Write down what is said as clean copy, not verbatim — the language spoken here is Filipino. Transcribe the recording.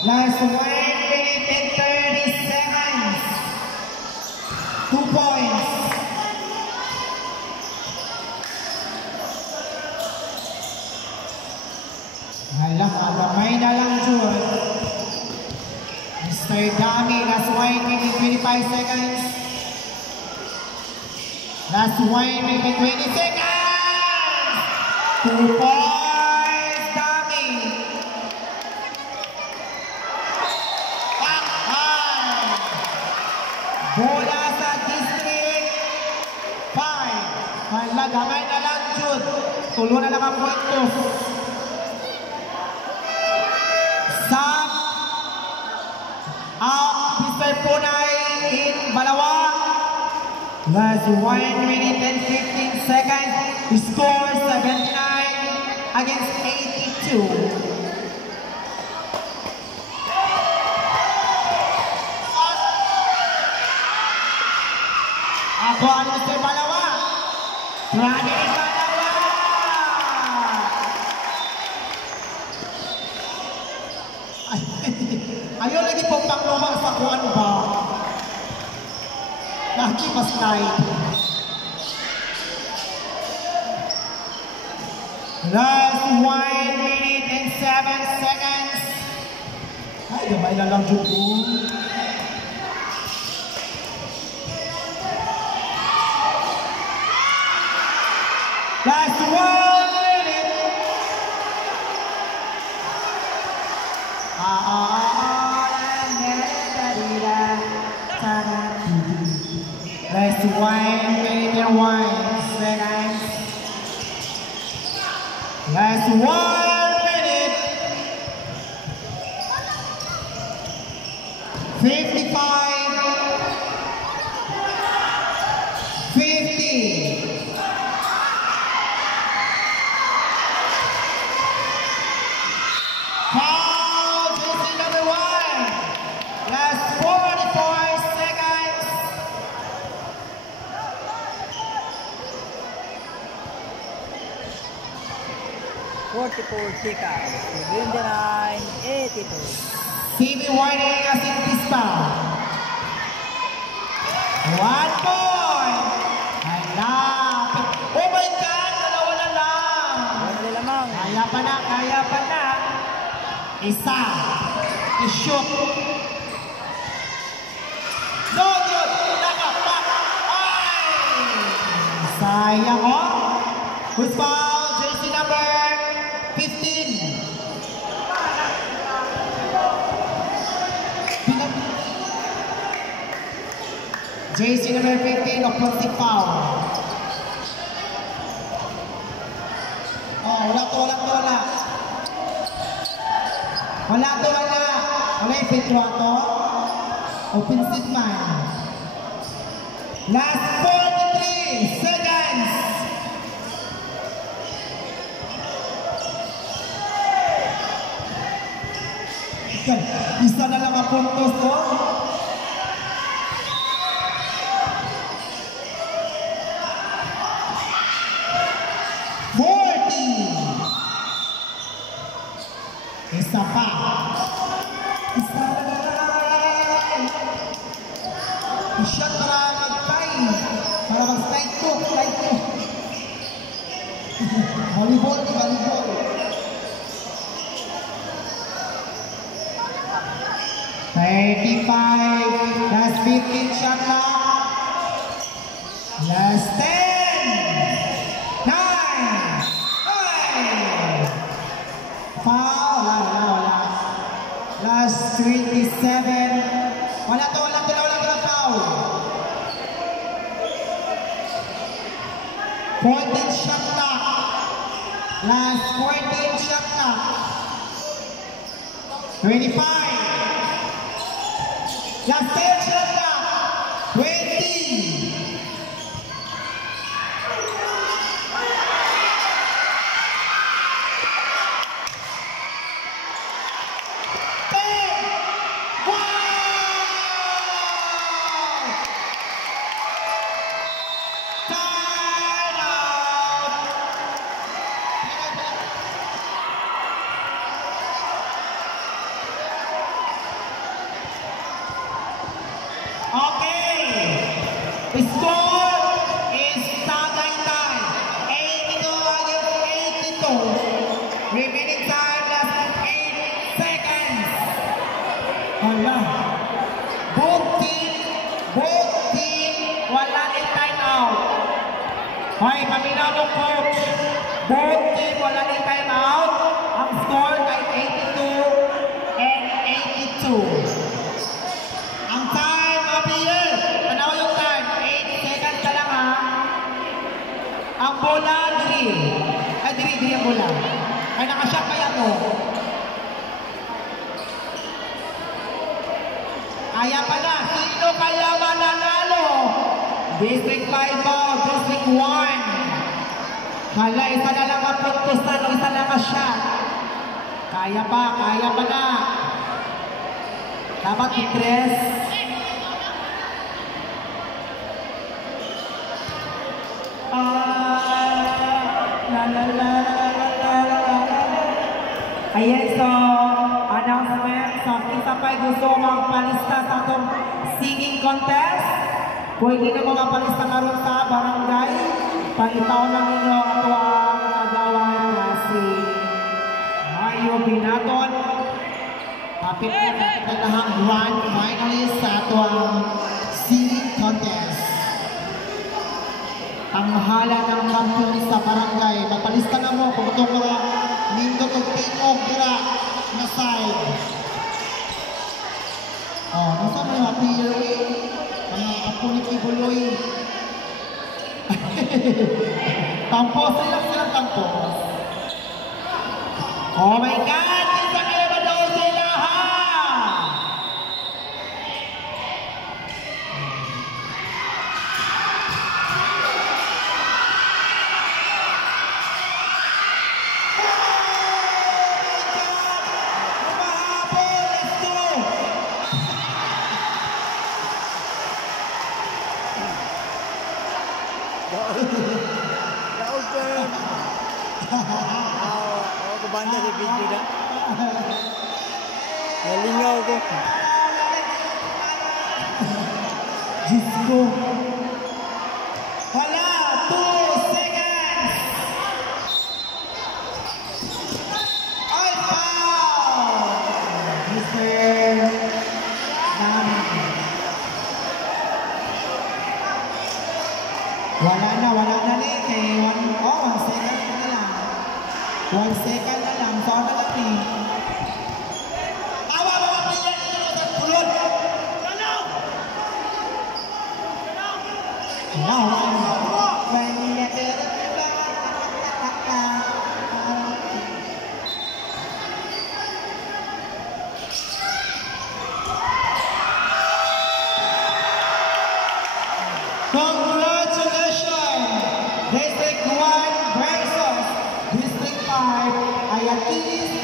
Last 1 minute and 30 seconds. 2 points. Hala, kamay na lang, Jun. Mr. Dami, last 1 minute 25 seconds. Last 1 minute 20 seconds. 2 points, Dami. Bola sa District 5. Hala, gamay na lang, Jun. Tulo na lang ang puntos. Sam Mr. Punay in Balawa. Last 1 minute and 15 seconds. Score 79 against 82. Ako ang Mr. Balawa. Grabe rin Balawa. Ayaw lagi pong pangluma sa kuwan ba? Lagi pa slide. Last 1 minute and 7 seconds. Ay, gamay na lang dyan po. Last 1 minute. Last 1 minute and 1 seconds. Last 1 minute. 55. 50. Foul, jersey number 1. Last 44 seconds. 44 seconds. 29-82. TV Whiting as in pista. 1 point. Hala. Oh my God, dalawa na lang. Wala lamang. Kaya pa na, kaya pa na. Isa. I-shoot. No good. Nakapak. Ay! Sayang oh. Who's foul? Jersey number 15. Jersey number 15, offensive foul. Oh, wala to, wala to, wala. Wala to, wala. Wala yung pitwa to. Offensive man. Last 43 seconds. Isa na lang ang puntos to. Isa pa. Isa na lang. Siya para mag-try. Para mag-slide ko. Slide ko. Volleyball. Volleyball. Last 15 shot clock. Last 10. 9. 8. Foul. Wala. Last 27. Wala to foul. 14 shot clock. Last 14 shot clock. 25. Last 10 shot clock. 20. Remaining time less than 8 seconds. Hala. Both team, wala din time out. Hoy, paminaw mo coach. Both team, wala din time out. Ang score ay 82 and 82. Ang time of the year. Panaw yung time. 8 seconds ka lang ha. Ang bola, diri. Ay, diri ang bola. Ay, nakashot kaya to. Kaya pala, sino kaya mananalo? District 5 po, District 1. Hala, isa na lang ang puntusan o isa lang ang shot. Kaya pa na. Dapat i-tres. Ayan, so, announcement. So, isa pa gusto magpalista sa itong singing contest. Pwede na mga palista karon sa barangay. Palitaw na ninyo ito ang nagawan na si Mario Binaton. Kapit na katahang grand finalist sa ito ang singing contest. Ang hala ng kampiyon sa barangay. Magpalista na mo kung itong mga nindot o tingog dira na side. Oh, nasa mo yung appeal mga apo ni Kibuloy. Tampos silang tampos. Oh my God! Isa kayo ba daw sila ha? Daog ko. Ako kabanda sa video na. Nalingaw ko. Diyos ko. Hala, 2 seconds. Ay, foul! Mr. Nami. Wala na rin. Kaya 1 second na lang. 1 second na lang. Foul na lang eh. Tawa mga player dito sa tulod. Congratulations! District 1 versus District 5. Ayan, is.